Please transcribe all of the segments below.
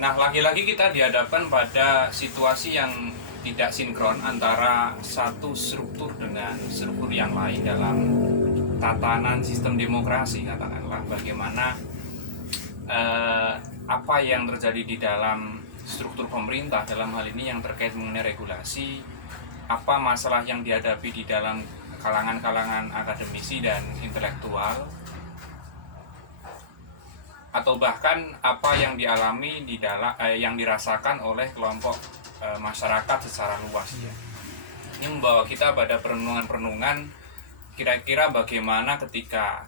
Nah, lagi-lagi kita dihadapkan pada situasi yang tidak sinkron antara satu struktur dengan struktur yang lain dalam tatanan sistem demokrasi, katakanlah bagaimana apa yang terjadi di dalam struktur pemerintah dalam hal ini yang terkait mengenai regulasi, apa masalah yang dihadapi di dalam kalangan-kalangan akademisi dan intelektual, atau bahkan apa yang dialami di dalam yang dirasakan oleh kelompok masyarakat secara luas. Ini membawa kita pada perenungan-perenungan kira-kira bagaimana ketika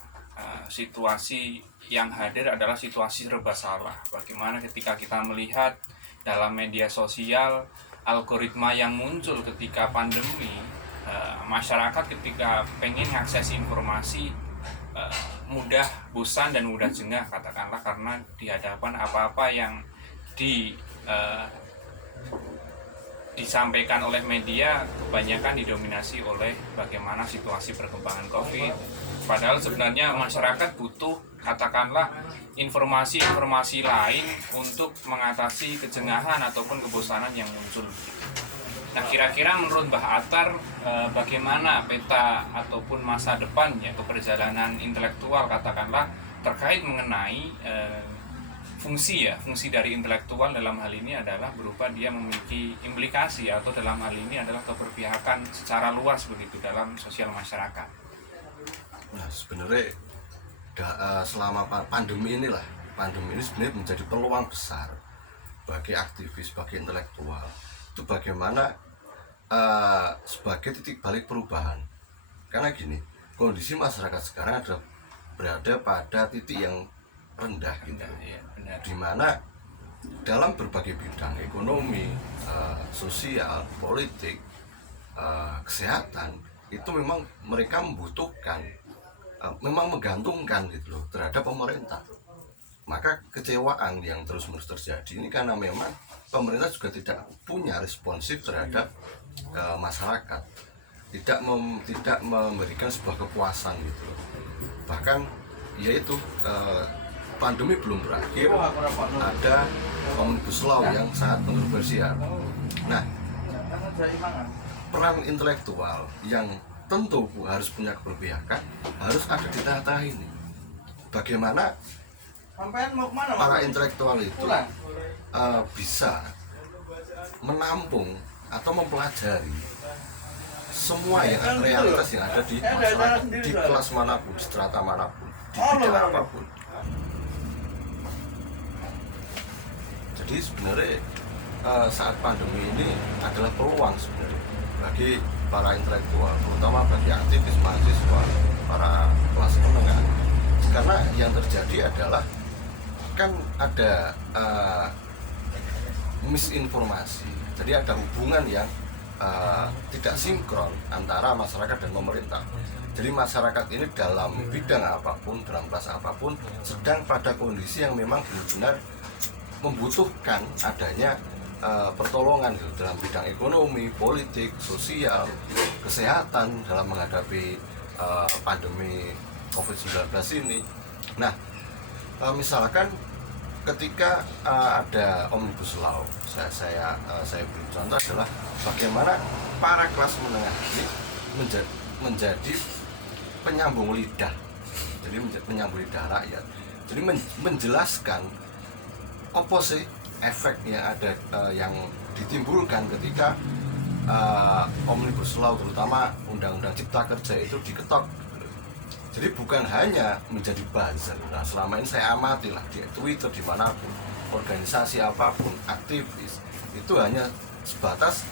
situasi yang hadir adalah situasi serba salah. Bagaimana ketika kita melihat dalam media sosial algoritma yang muncul ketika pandemi, masyarakat ketika pengen akses informasi mudah bosan dan mudah jengah, katakanlah, karena dihadapan apa-apa yang disampaikan oleh media kebanyakan didominasi oleh bagaimana situasi perkembangan COVID. Padahal sebenarnya masyarakat butuh, katakanlah, informasi-informasi lain untuk mengatasi kejengahan ataupun kebosanan yang muncul. Nah, kira-kira menurut Mbah Atar, bagaimana peta ataupun masa depannya keperjalanan intelektual, katakanlah, terkait mengenai fungsi dari intelektual dalam hal ini adalah berupa dia memiliki implikasi, atau dalam hal ini adalah keberpihakan secara luas begitu dalam sosial masyarakat. Nah, sebenarnya selama pandemi ini sebenarnya menjadi peluang besar bagi aktivis, bagi intelektual. Itu bagaimana sebagai titik balik perubahan. Karena gini, kondisi masyarakat sekarang berada pada titik yang rendah gitu. Di mana dalam berbagai bidang ekonomi, sosial, politik, kesehatan, itu memang mereka membutuhkan, memang menggantungkan gitu loh terhadap pemerintah. Maka kecewaan yang terus-menerus terjadi ini karena memang pemerintah juga tidak punya responsif terhadap masyarakat, tidak memberikan sebuah kepuasan gitu loh. Bahkan yaitu pandemi belum berakhir, ada Omnibus Law yang sangat kontroversial. Nah, peran intelektual yang tentu harus punya keberpihakan harus ada di tengah-tengah ini. Bagaimana para intelektual itu bisa menampung atau mempelajari semua realitas yang ada di masyarakat, di kelas manapun, strata manapun, di bidang apapun. Jadi sebenarnya saat pandemi ini adalah peluang sebenarnya bagi para intelektual, terutama bagi aktivis mahasiswa, para kelas menengah. Karena yang terjadi adalah kan ada misinformasi, jadi ada hubungan yang tidak sinkron antara masyarakat dan pemerintah. Jadi masyarakat ini dalam bidang apapun, dalam kelas apapun, sedang pada kondisi yang memang benar-benar membutuhkan adanya pertolongan gitu, dalam bidang ekonomi, politik, sosial, kesehatan dalam menghadapi pandemi COVID-19 ini. Nah, misalkan ketika ada Omnibus Law, saya beri contoh adalah bagaimana para kelas menengah ini menjadi penyambung lidah, jadi penyambung lidah rakyat, jadi menjelaskan apa sih efek yang ada yang ditimbulkan ketika Omnibus Law, terutama Undang-Undang Cipta Kerja itu diketok. Jadi bukan hanya menjadi buzzer. Nah, selama ini saya amati lah di Twitter, dimanapun, organisasi apapun, aktivis itu hanya sebatas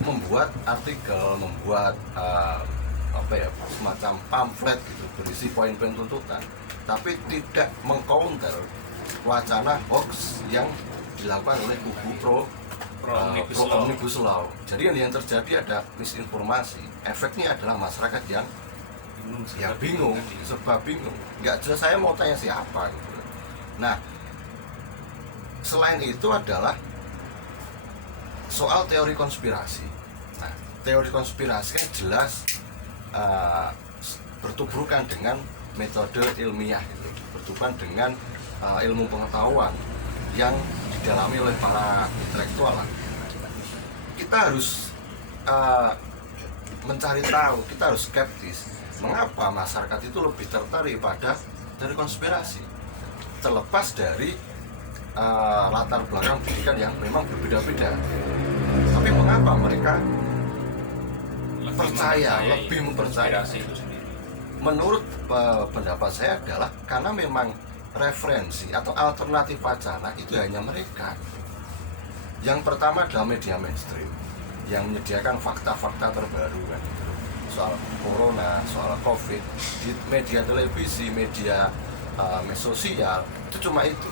membuat artikel, membuat semacam pamflet gitu berisi poin-poin tuntutan, tapi tidak mengcounter wacana hoax yang dilakukan oleh kubu pro Omnibus Law. Jadi yang terjadi ada misinformasi. Efeknya adalah masyarakat yang bingung, serba bingung, nggak jelas saya mau tanya siapa gitu. Nah, selain itu adalah soal teori konspirasi. Nah, teori konspirasi kan jelas bertuburkan dengan metode ilmiah gitu, bertuburkan dengan ilmu pengetahuan yang didalami oleh para intelektual lah. Kita harus mencari tahu, kita harus skeptis mengapa masyarakat itu lebih tertarik pada dari konspirasi, terlepas dari latar belakang pendidikan yang memang berbeda-beda. Tapi mengapa mereka lebih mempercayai konspirasi itu sendiri? Menurut pendapat saya adalah karena memang referensi atau alternatif wacana itu hanya mereka. Yang pertama adalah media mainstream yang menyediakan fakta-fakta terbaru kan, soal corona, soal covid di media televisi, media sosial, itu cuma itu.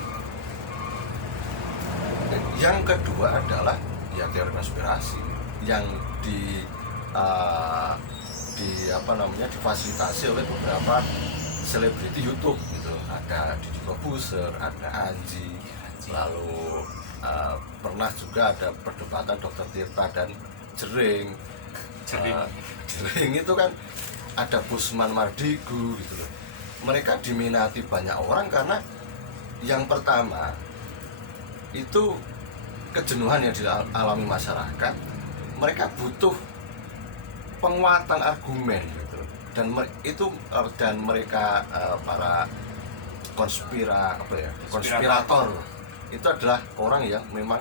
Yang kedua adalah ya teori konspirasi yang difasilitasi oleh beberapa selebriti YouTube gitu. Ada Didi Corbuzier, ada Anji, lalu pernah juga ada perdebatan Dr. Tirta dan Jering. Jering itu kan ada Busman Mardigu gitu loh. Mereka diminati banyak orang karena yang pertama itu kejenuhan yang dialami masyarakat. Mereka butuh penguatan argumen gitu. Dan mereka para konspirator itu adalah orang yang memang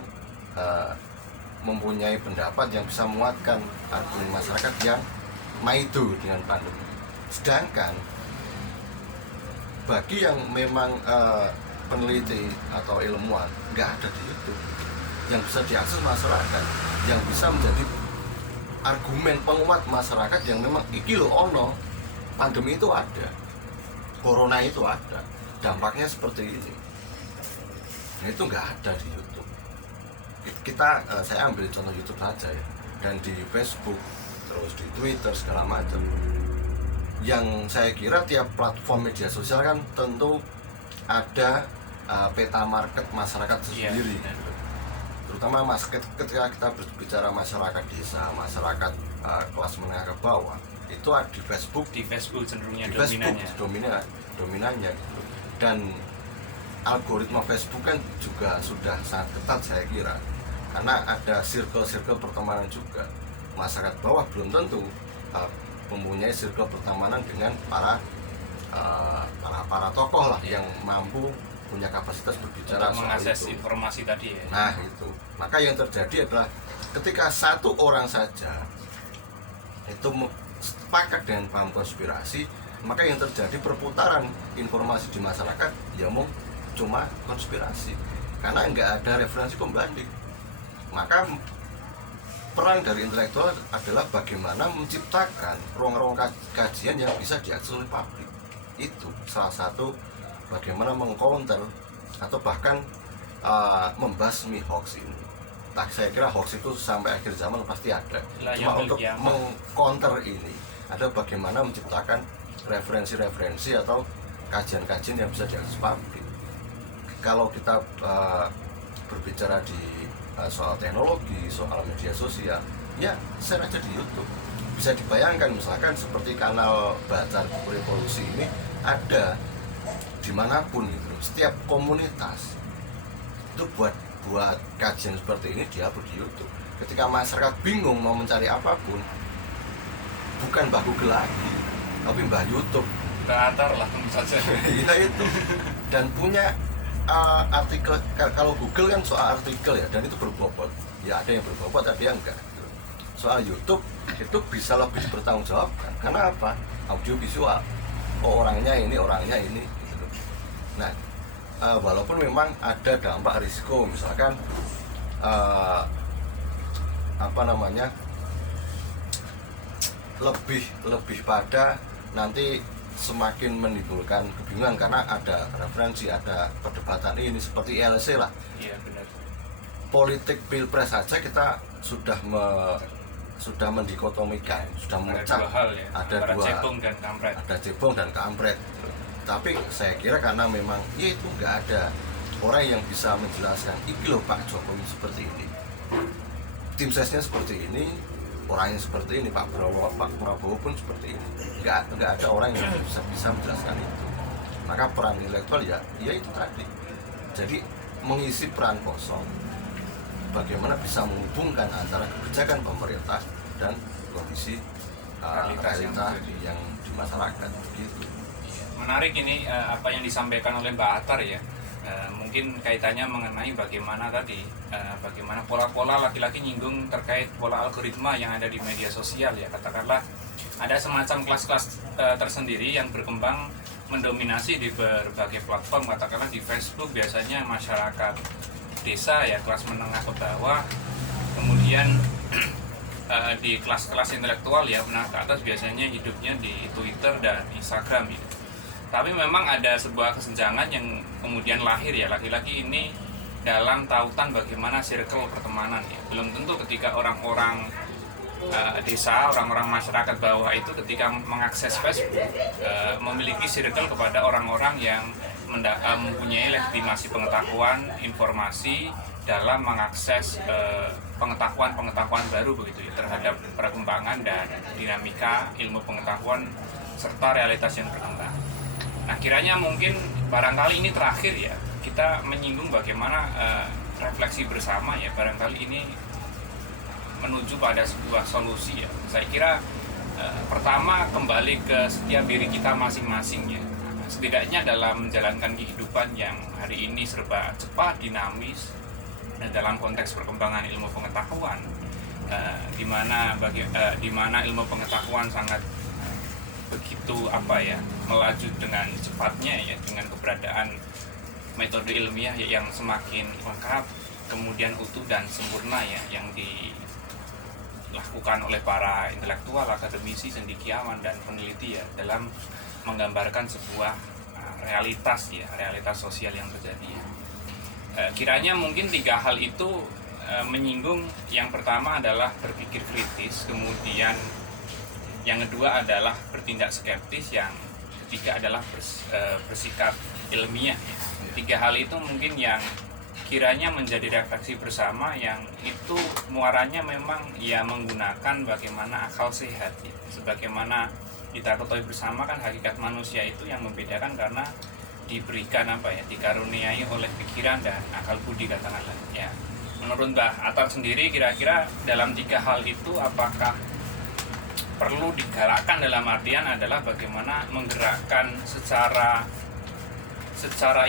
mempunyai pendapat yang bisa menguatkan argumen masyarakat yang maido dengan pandemi. Sedangkan bagi yang memang peneliti atau ilmuwan nggak ada di YouTube yang bisa diakses masyarakat, yang bisa menjadi argumen penguat masyarakat yang memang iki lho ono, pandemi itu ada, corona itu ada, dampaknya seperti ini. Nah, itu nggak ada di YouTube. Saya ambil contoh YouTube saja ya, dan di Facebook, terus di Twitter segala macam. Yang saya kira tiap platform media sosial kan tentu ada peta market masyarakat sendiri. Terutama ketika kita berbicara masyarakat desa, masyarakat kelas menengah ke bawah, itu ada di Facebook cenderungnya dominannya gitu. Dan algoritma Facebook kan juga sudah sangat ketat saya kira, karena ada circle pertemanan juga. Masyarakat bawah belum tentu mempunyai circle pertemanan dengan para tokoh lah yang mampu punya kapasitas berbicara untuk mengakses itu. Informasi tadi ya. Nah itu, maka yang terjadi adalah ketika satu orang saja itu sepakat dengan paham konspirasi, maka yang terjadi perputaran informasi di masyarakat ya mau cuma konspirasi, karena nggak ada referensi pembanding. Maka peran dari intelektual adalah bagaimana menciptakan ruang-ruang kajian yang bisa diakses oleh publik. Itu salah satu bagaimana mengcounter atau bahkan membasmi hoax ini. Saya kira hoax itu sampai akhir zaman pasti ada. Cuma untuk mengcounter ini ada bagaimana menciptakan referensi-referensi atau kajian-kajian yang bisa diakses publik. Kalau kita berbicara di soal teknologi, soal media sosial, ya share aja di YouTube. Bisa dibayangkan misalkan seperti kanal Bacar Revolusi ini ada dimanapun gitu. Setiap komunitas itu buat kajian seperti ini diupload di YouTube. Ketika masyarakat bingung mau mencari apapun, bukan Mbah Google lagi, tapi Mbah YouTube. Antar lah saja. Iya itu. Dan punya artikel, kalau Google kan soal artikel ya, dan itu berbobot. Ya ada yang berbobot, ada yang enggak. Soal YouTube itu bisa lebih bertanggung jawab kan? Karena apa? Audio visual. Oh, orangnya ini. Gitu. Nah, walaupun memang ada dampak risiko, misalkan lebih pada nanti semakin menimbulkan kebingungan karena ada referensi, ada perdebatan ini seperti ILC lah. Iya benar. Politik pilpres saja kita sudah mendikotomikan, sudah memecah. Ada dua hal ya. Ada cebong dan kampret. Tapi saya kira karena memang ya itu nggak ada orang yang bisa menjelaskan iki loh Pak Jokowi seperti ini, tim sesnya seperti ini, orangnya seperti ini, Pak Prabowo pun seperti ini. Nggak ada orang yang bisa menjelaskan itu. Maka peran intelektual ya itu tadi. Jadi mengisi peran kosong, bagaimana bisa menghubungkan antara kebijakan pemerintah dan kondisi Realitas yang di masyarakat begitu. Menarik ini apa yang disampaikan oleh Mbak Atar ya. Mungkin kaitannya mengenai bagaimana tadi bagaimana pola-pola laki-laki nyinggung terkait pola algoritma yang ada di media sosial ya. Katakanlah ada semacam kelas-kelas tersendiri yang berkembang mendominasi di berbagai platform. Katakanlah di Facebook biasanya masyarakat desa ya, kelas menengah ke bawah, kemudian di kelas-kelas intelektual ya menengah ke atas biasanya hidupnya di Twitter dan Instagram gitu. Tapi memang ada sebuah kesenjangan yang kemudian lahir ya, laki-laki ini dalam tautan bagaimana circle pertemanan ya. Belum tentu ketika orang-orang desa, orang-orang masyarakat bawah itu ketika mengakses Facebook memiliki circle kepada orang-orang yang mempunyai legitimasi pengetahuan, informasi dalam mengakses pengetahuan baru begitu ya, terhadap perkembangan dan dinamika ilmu pengetahuan serta realitas yang berkembang. Nah, kiranya mungkin barangkali ini terakhir ya, kita menyinggung bagaimana refleksi bersama ya, barangkali ini menuju pada sebuah solusi ya. Saya kira pertama kembali ke setiap diri kita masing-masing ya. Setidaknya dalam menjalankan kehidupan yang hari ini serba cepat, dinamis, dan dalam konteks perkembangan ilmu pengetahuan, di mana ilmu pengetahuan sangat begitu melaju dengan cepatnya ya, dengan keberadaan metode ilmiah yang semakin lengkap, kemudian utuh dan sempurna ya, yang dilakukan oleh para intelektual, akademisi, cendekiawan dan peneliti ya, dalam menggambarkan sebuah realitas ya, realitas sosial yang terjadi ya. Kiranya mungkin 3 hal itu menyinggung. Yang pertama adalah berpikir kritis, kemudian yang kedua adalah bertindak skeptis, yang ketiga adalah bersikap ilmiah ya. 3 hal itu mungkin yang kiranya menjadi refleksi bersama, yang itu muaranya memang ya menggunakan bagaimana akal sehat ya. Sebagaimana kita ketahui bersama kan, hakikat manusia itu yang membedakan karena diberikan dikaruniai oleh pikiran dan akal budi katakanlah ya. Menurut Mbak Atar sendiri, kira-kira dalam 3 hal itu apakah perlu digerakkan, dalam artian adalah bagaimana menggerakkan secara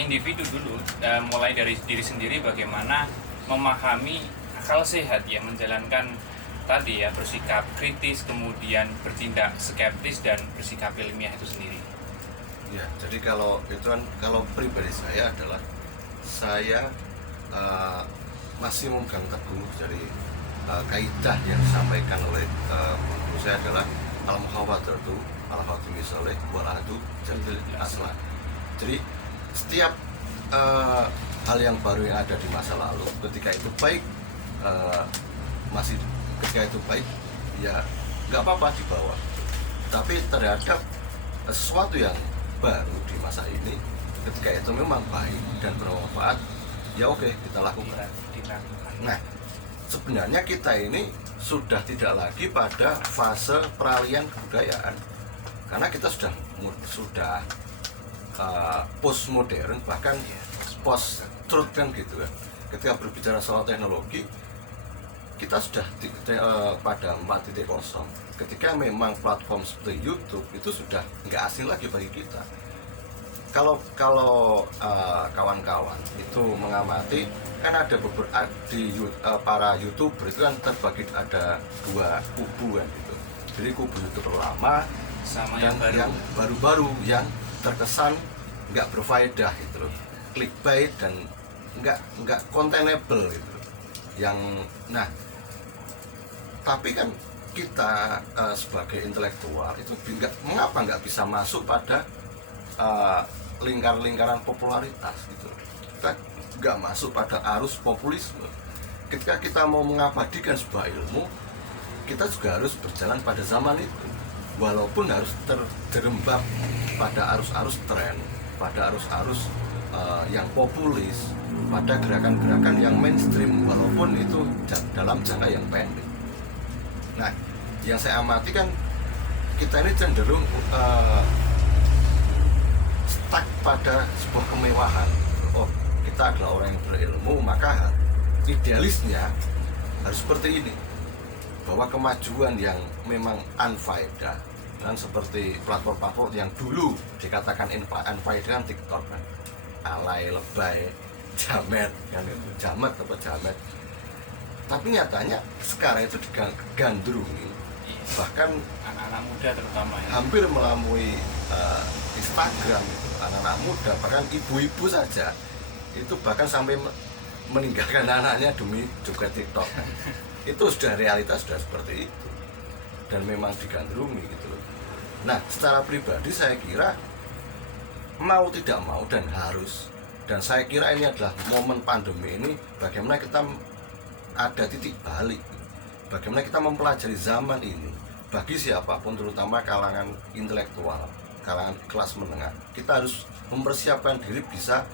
individu dulu, mulai dari diri sendiri, bagaimana memahami akal sehat ya, menjalankan tadi ya, bersikap kritis, kemudian bertindak skeptis dan bersikap ilmiah itu sendiri. Ya, jadi kalau pribadi saya adalah saya masih memegang teguh dari kaidah yang disampaikan oleh guru saya adalah al-muhawadatu al-hatimi soleh wal-adu jadil aslan. Jadi setiap hal yang baru yang ada di masa lalu, ketika itu baik, ketika itu baik ya nggak apa-apa dibawa, tapi terhadap sesuatu yang baru di masa ini, ketika itu memang baik dan bermanfaat, ya oke, kita lakukan. Nah, sebenarnya kita ini sudah tidak lagi pada fase peralihan kebudayaan, karena kita sudah post modern, bahkan post truth kan gitu kan. Ketika berbicara soal teknologi, kita sudah pada 4.0. Ketika memang platform seperti YouTube itu sudah nggak asing lagi bagi kita. Kalau kawan-kawan itu mengamati, kan ada beberapa para YouTuber itu kan terbagi ada 2 kubu kan gitu. Jadi kubu YouTuber lama sama dan yang baru-baru yang terkesan nggak berfaedah gitu loh, clickbait dan nggak containable gitu. Tapi kan kita sebagai intelektual itu mengapa nggak bisa masuk pada lingkaran popularitas gitu. Kita nggak masuk pada arus populisme. Ketika kita mau mengabadikan sebuah ilmu, kita juga harus berjalan pada zaman itu, walaupun harus terjerembab pada arus-arus tren, pada arus-arus yang populis, pada gerakan-gerakan yang mainstream, walaupun itu dalam jangka yang pendek. Nah, yang saya amati kan kita ini cenderung stuck pada sebuah kemewahan. Oh, kita adalah orang yang berilmu, maka idealisnya harus seperti ini, bahwa kemajuan yang memang unfaedah, dan seperti platform-platform yang dulu dikatakan unfaedah kan TikTok kan, alay, lebay, jamet kan, jamet apa jamet, tapi nyatanya sekarang itu digandrungi, bahkan anak-anak muda terutama ya. hampir melalui Instagram itu, anak-anak muda, bahkan ibu-ibu saja itu bahkan sampai meninggalkan anaknya demi joget TikTok. Itu sudah realitas, sudah seperti itu, dan memang digandrungi gitu loh. Nah, secara pribadi saya kira mau tidak mau dan harus, dan saya kira ini adalah momen pandemi ini, bagaimana kita ada titik balik, bagaimana kita mempelajari zaman ini. Bagi siapapun, terutama kalangan intelektual, kalangan kelas menengah, kita harus mempersiapkan diri bisa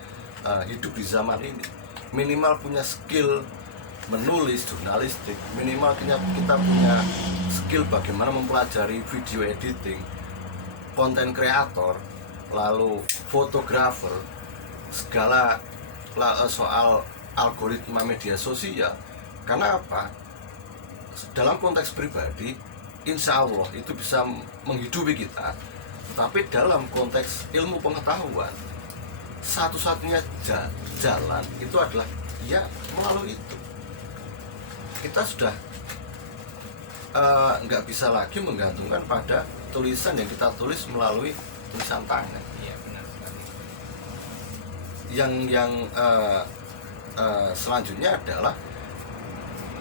hidup di zaman ini. Minimal punya skill menulis jurnalistik, minimal kita punya skill bagaimana mempelajari video editing, konten kreator, lalu fotografer, segala soal algoritma media sosial. Karena apa? Dalam konteks pribadi, insya Allah itu bisa menghidupi kita. Tapi dalam konteks ilmu pengetahuan, satu-satunya jalan itu adalah ya melalui itu. Kita sudah nggak bisa lagi menggantungkan pada tulisan yang kita tulis melalui tulisan tangan. Iya, benar sekali. Yang selanjutnya adalah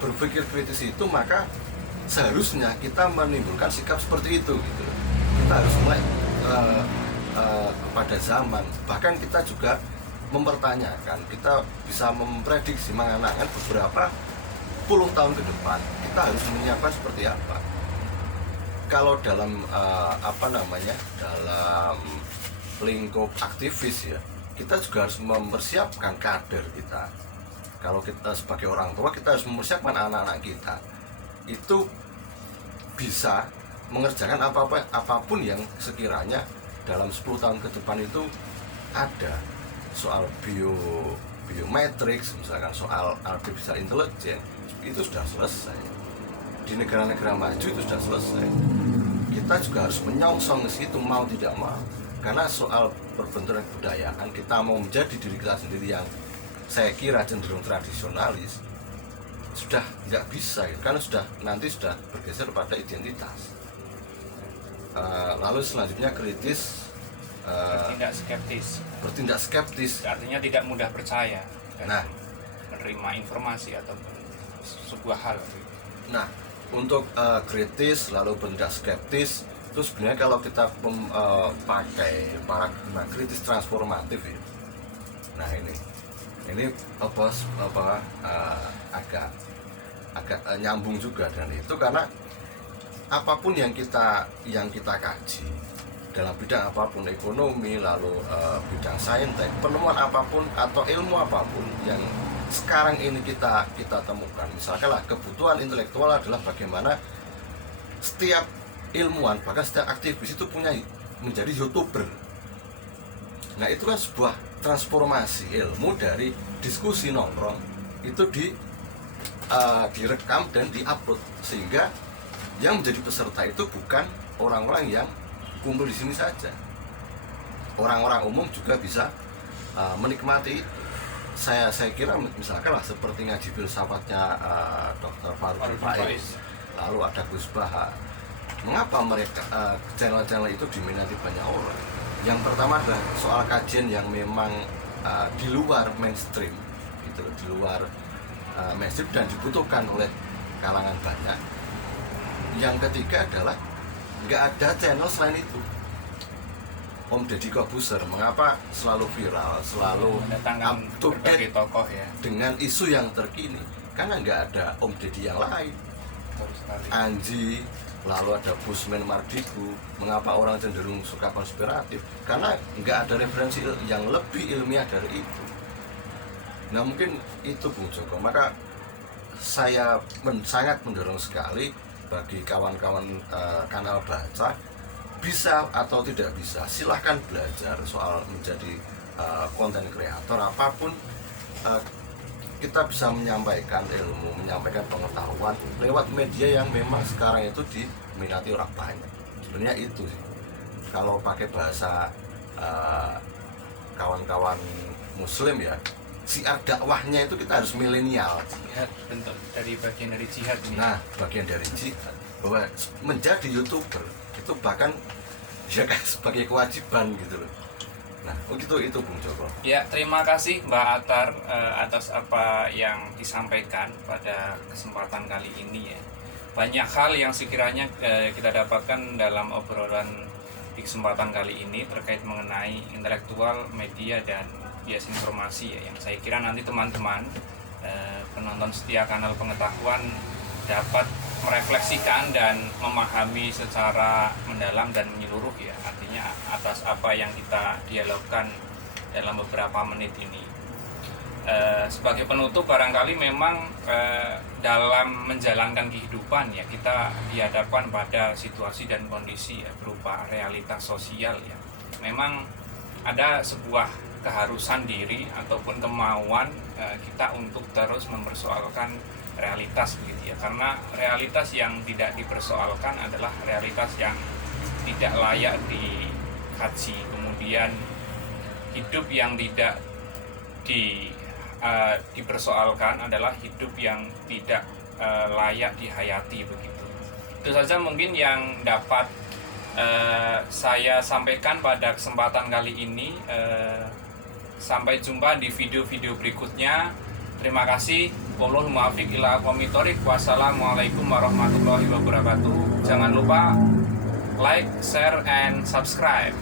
berpikir kritis itu, maka seharusnya kita menimbulkan sikap seperti itu gitu. Kita harus mulai kepada zaman, bahkan kita juga mempertanyakan, kita bisa memprediksi, mengangan beberapa puluh tahun ke depan kita harus menyiapkan seperti apa. Kalau dalam dalam lingkup aktivis ya, kita juga harus mempersiapkan kader kita. Kalau kita sebagai orang tua, kita harus mempersiapkan anak-anak kita itu bisa mengerjakan apapun yang sekiranya dalam 10 tahun ke depan itu ada soal biometrics, misalkan soal artificial intelligence, itu sudah selesai. Di negara-negara maju itu sudah selesai. Kita juga harus menyongsong ke situ mau tidak mau. Karena soal perbentukan kebudayaan, kita mau menjadi diri kita sendiri yang saya kira cenderung tradisionalis, sudah tidak bisa, karena nanti sudah bergeser pada identitas. Lalu selanjutnya kritis, bertindak skeptis, artinya tidak mudah percaya nah, menerima informasi atau sebuah hal. Nah, untuk kritis lalu bertindak skeptis itu sebenarnya kalau kita pakai paradigma kritis transformatif ya. Nah ini agak nyambung juga dengan itu, karena apapun yang kita kaji dalam bidang apapun, ekonomi, lalu bidang saintek, penemuan apapun atau ilmu apapun yang sekarang ini kita temukan, misalkan lah kebutuhan intelektual adalah bagaimana setiap ilmuwan, bahkan setiap aktivis itu menjadi YouTuber. Nah, itu kan sebuah transformasi ilmu dari diskusi nongkrong itu direkam dan diupload, sehingga yang menjadi peserta itu bukan orang-orang yang kumpul di sini saja, orang-orang umum juga bisa menikmati itu. Saya kira misalkan lah seperti ngaji filsafatnya Dr. Faruk Faiz, lalu ada Gus Baha. Mengapa mereka channel-channel itu diminati banyak orang? Yang pertama adalah soal kajian yang memang di luar mainstream, gitu, di luar mainstream dan dibutuhkan oleh kalangan banyak. Yang ketiga adalah nggak ada channel selain itu. Om Deddy Corbuzier mengapa selalu viral, selalu up to date tokoh ya dengan isu yang terkini? Karena nggak ada Om Deddy yang lain. Anji, lalu ada Busman Mardigu. Mengapa orang cenderung suka konspiratif? Karena nggak ada referensi yang lebih ilmiah dari itu. Nah, mungkin itu Bung Joko. Maka saya sangat mendorong sekali bagi kawan-kawan kanal baca, bisa atau tidak bisa, silahkan belajar soal menjadi konten kreator apapun eh, kita bisa menyampaikan ilmu, menyampaikan pengetahuan lewat media yang memang sekarang itu diminati orang banyak. Sebenarnya itu sih. Kalau pakai bahasa kawan-kawan muslim ya, siar dakwahnya itu kita harus milenial. Jihad, bentuk dari bagian dari jihad ini. Nah, bagian dari jihad bahwa menjadi YouTuber itu bahkan ya kayak sebagai kewajiban gitu loh. Nah, itu Bung Joko. Ya, terima kasih Mbak Atar atas apa yang disampaikan pada kesempatan kali ini ya. Banyak hal yang sekiranya kita dapatkan dalam obrolan di kesempatan kali ini terkait mengenai intelektual, media, dan bias informasi ya, yang saya kira nanti teman-teman penonton setia kanal pengetahuan dapat merefleksikan dan memahami secara mendalam dan menyeluruh ya, artinya atas apa yang kita dialogkan dalam beberapa menit ini. Sebagai penutup, barangkali memang dalam menjalankan kehidupan ya, kita dihadapkan pada situasi dan kondisi ya, berupa realitas sosial ya. Memang ada sebuah keharusan diri ataupun kemauan kita untuk terus mempersoalkan realitas begitu ya, karena realitas yang tidak dipersoalkan adalah realitas yang tidak layak dikaji. Kemudian hidup yang tidak dipersoalkan adalah hidup yang tidak layak dihayati begitu. Itu saja mungkin yang dapat saya sampaikan pada kesempatan kali ini. Sampai jumpa di video-video berikutnya. Terima kasih. Wallahul muwaffiq ila aqwamit thoriq. Wassalamualaikum warahmatullahi wabarakatuh. Jangan lupa like, share, and subscribe.